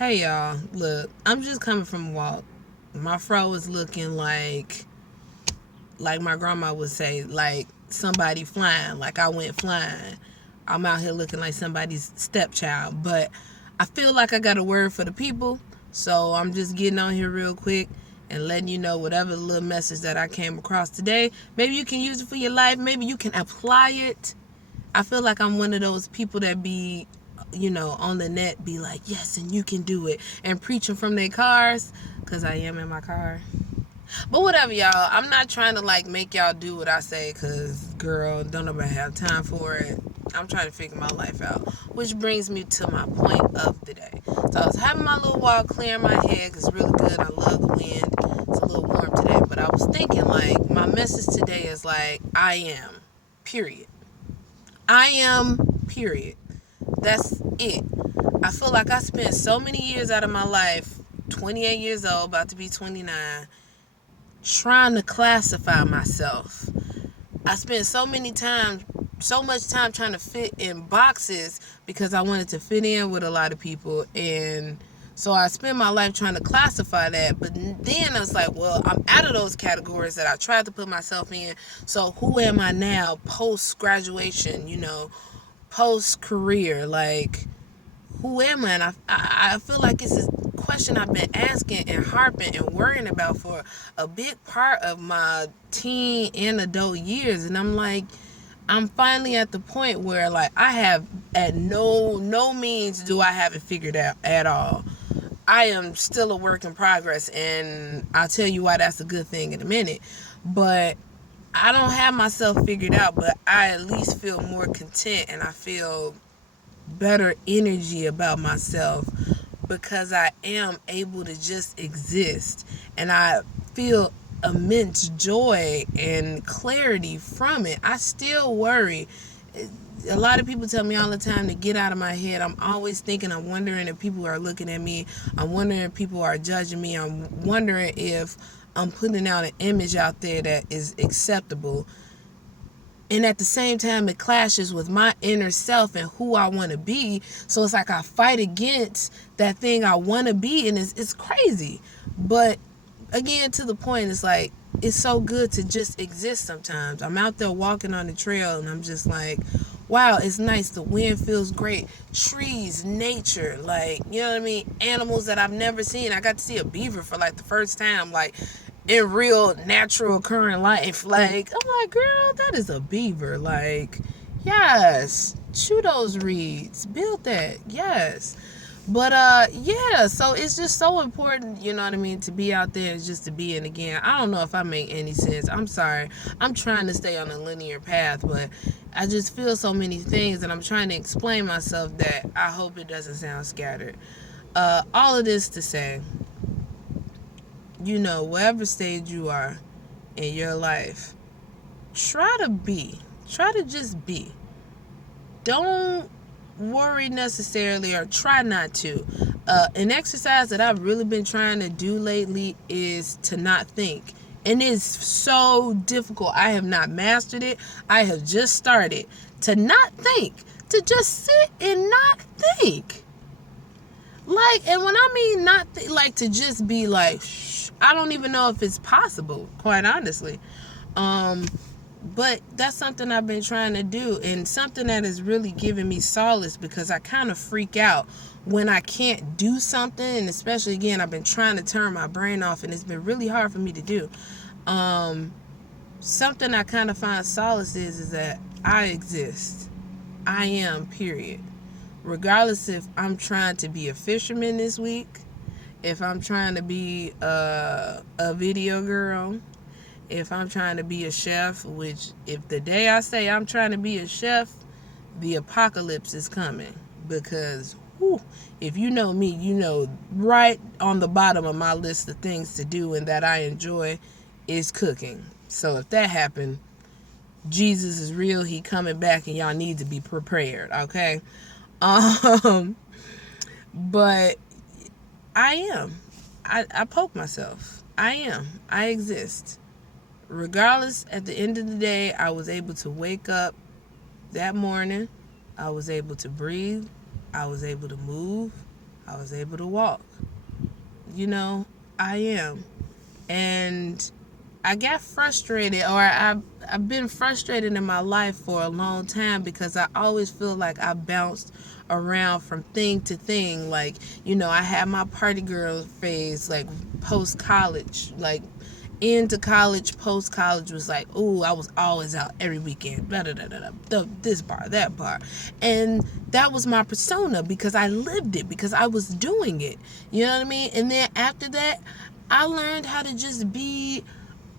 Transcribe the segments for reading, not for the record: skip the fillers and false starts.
Hey y'all, look, I'm just coming from a walk. My fro is looking like my grandma would say, like somebody flying, like I went flying. I'm out here looking like somebody's stepchild, but I feel like I got a word for the people, so I'm just getting on here real quick and letting you know whatever little message that I came across today. Maybe you can use it for your life, maybe you can apply it. I feel like I'm one of those people that be, on the net, be like, yes, and you can do it, and preaching from their cars, because I am in my car. But whatever, y'all. I'm not trying to like make y'all do what I say, because, girl, don't nobody have time for it. I'm trying to figure my life out. Which brings me to my point of the day. So I was having my little walk, clearing my head, because it's really good. I love the wind. It's a little warm today. But I was thinking, like, my message today is like, I am. Period. I am, period. That's it. I feel like I spent so many years out of my life, 28 years old, about to be 29, trying to classify myself. I spent so much time trying to fit in boxes because I wanted to fit in with a lot of people. And so I spent my life trying to classify that. But then I was like, well, I'm out of those categories that I tried to put myself in. So who am I now post graduation, post career? Like, who am I? And I feel like it's a question I've been asking and harping and worrying about for a big part of my teen and adult years. And I'm like, I'm finally at the point where, like, I have, at no means do I have it figured out at all. I am still a work in progress, and I'll tell you why that's a good thing in a minute. But I don't have myself figured out, but I at least feel more content, and I feel better energy about myself because I am able to just exist, and I feel immense joy and clarity from it. I still worry. A lot of people tell me all the time to get out of my head. I'm always thinking, I'm wondering if people are looking at me. I'm wondering if people are judging me. I'm wondering if I'm putting out an image out there that is acceptable. And at the same time, it clashes with my inner self and who I want to be. So it's like I fight against that thing I want to be, and it's crazy. But again, to the point, it's like, it's so good to just exist sometimes. I'm out there walking on the trail, and I'm just like, wow, it's nice. The wind feels great. Trees, nature, like, you know what I mean? Animals that I've never seen. I got to see a beaver for like the first time, like, in real natural occurring life. Like, I'm like, girl, that is a beaver. Like, yes, chew those reeds, build that, yes. But yeah, so it's just so important, you know what I mean, to be out there and just to be in. Again, I don't know if I make any sense. I'm sorry. I'm trying to stay on a linear path, but I just feel so many things, and I'm trying to explain myself that I hope it doesn't sound scattered. All of this to say, wherever stage you are in your life, try to just be. Don't worry necessarily, or try not to. An exercise that I've really been trying to do lately is to not think. And it's so difficult. I have not mastered it. I have just started to not think, to just sit and not think. Like, and when I mean not like to just be like, shh, I don't even know if it's possible, quite honestly. But that's something I've been trying to do, and something that is really giving me solace, because I kind of freak out when I can't do something. And especially, again, I've been trying to turn my brain off, and it's been really hard for me to do. Something I kind of find solace is that I exist. I am, period. Regardless if I'm trying to be a fisherman this week, if I'm trying to be a video girl, if I'm trying to be a chef, which, if the day I say I'm trying to be a chef, the apocalypse is coming. Because, whew, if you know me, you know right on the bottom of my list of things to do and that I enjoy is cooking. So if that happened, Jesus is real. He coming back, and y'all need to be prepared, okay? Um, but I am. I poke myself. I am. I exist. Regardless, at the end of the day, I was able to wake up that morning. I was able to breathe. I was able to move. I was able to walk. You know, I am. And I got frustrated, or I've been frustrated in my life for a long time because I always feel like I bounced around from thing to thing. Like, you know, I had my party girl phase, like post college, like into college, post college was like, ooh, I was always out every weekend, blah, blah, blah, blah, blah, this bar, that bar. And that was my persona because I lived it, because I was doing it. You know what I mean? And then after that, I learned how to just be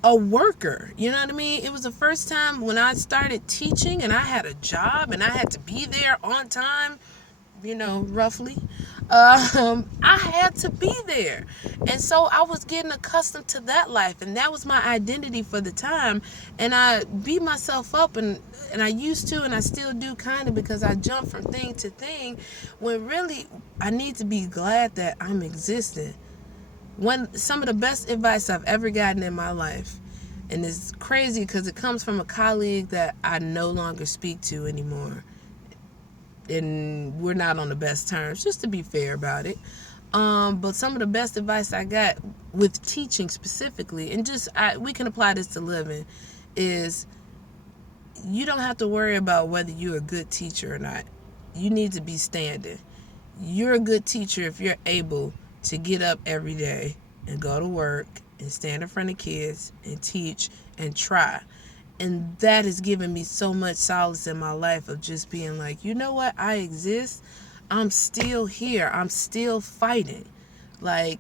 a worker. You know what I mean? It was the first time when I started teaching and I had a job and I had to be there on time, you know, roughly. I had to be there. And so I was getting accustomed to that life, and that was my identity for the time. And I beat myself up, and I used to, and I still do kind of, because I jump from thing to thing when really I need to be glad that I'm existing. Some of the best advice I've ever gotten in my life, and it's crazy because it comes from a colleague that I no longer speak to anymore, and we're not on the best terms, just to be fair about it. But some of the best advice I got with teaching specifically, and we can apply this to living, is you don't have to worry about whether you're a good teacher or not. You need to be standing. You're a good teacher if you're able to get up every day and go to work and stand in front of kids and teach and try. And that has given me so much solace in my life of just being like, you know what? I exist. I'm still here. I'm still fighting. Like,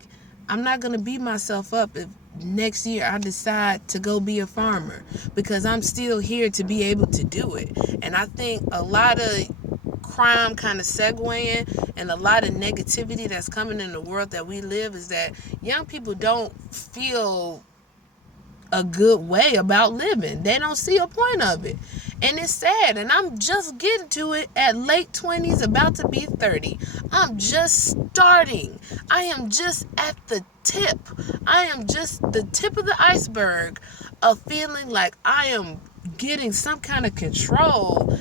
I'm not going to beat myself up if next year I decide to go be a farmer, because I'm still here to be able to do it. And I think a lot of crime kind of segueing and a lot of negativity that's coming in the world that we live is that young people don't feel a good way about living. They don't see a point of it. And it's sad. And I'm just getting to it at late 20s, about to be 30. I'm just starting. I am just at the tip. I am just the tip of the iceberg of feeling like I am getting some kind of control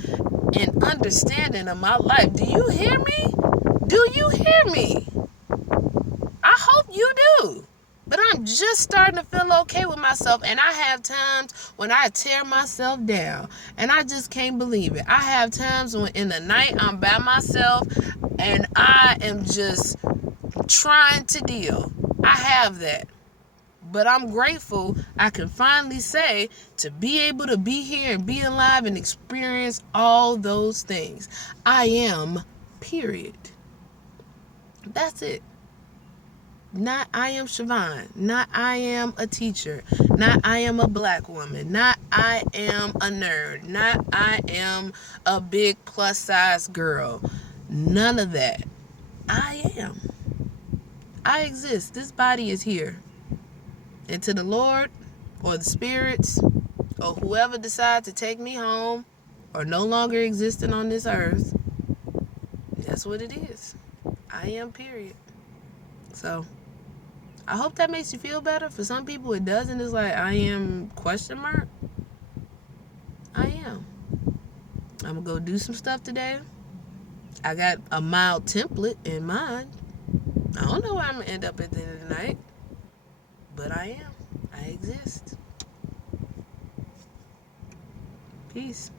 and understanding of my life. Do you hear me? Do you hear me? I hope you do. But I'm just starting to feel okay with myself. And I have times when I tear myself down. And I just can't believe it. I have times when in the night I'm by myself and I am just trying to deal. I have that. But I'm grateful I can finally say to be able to be here and be alive and experience all those things. I am, period. That's it. Not I am Siobhan. Not I am a teacher. Not I am a black woman. Not I am a nerd. Not I am a big plus size girl. None of that. I am. I exist. This body is here. And to the Lord or the spirits or whoever decides to take me home or no longer existing on this earth, that's what it is. I am, period. So I hope that makes you feel better. For some people it doesn't. It's like, I am question mark. I am. I'm gonna go do some stuff today. I got a mild template in mind. I don't know where I'm gonna end up at the end of the night, but I am. I exist. Peace.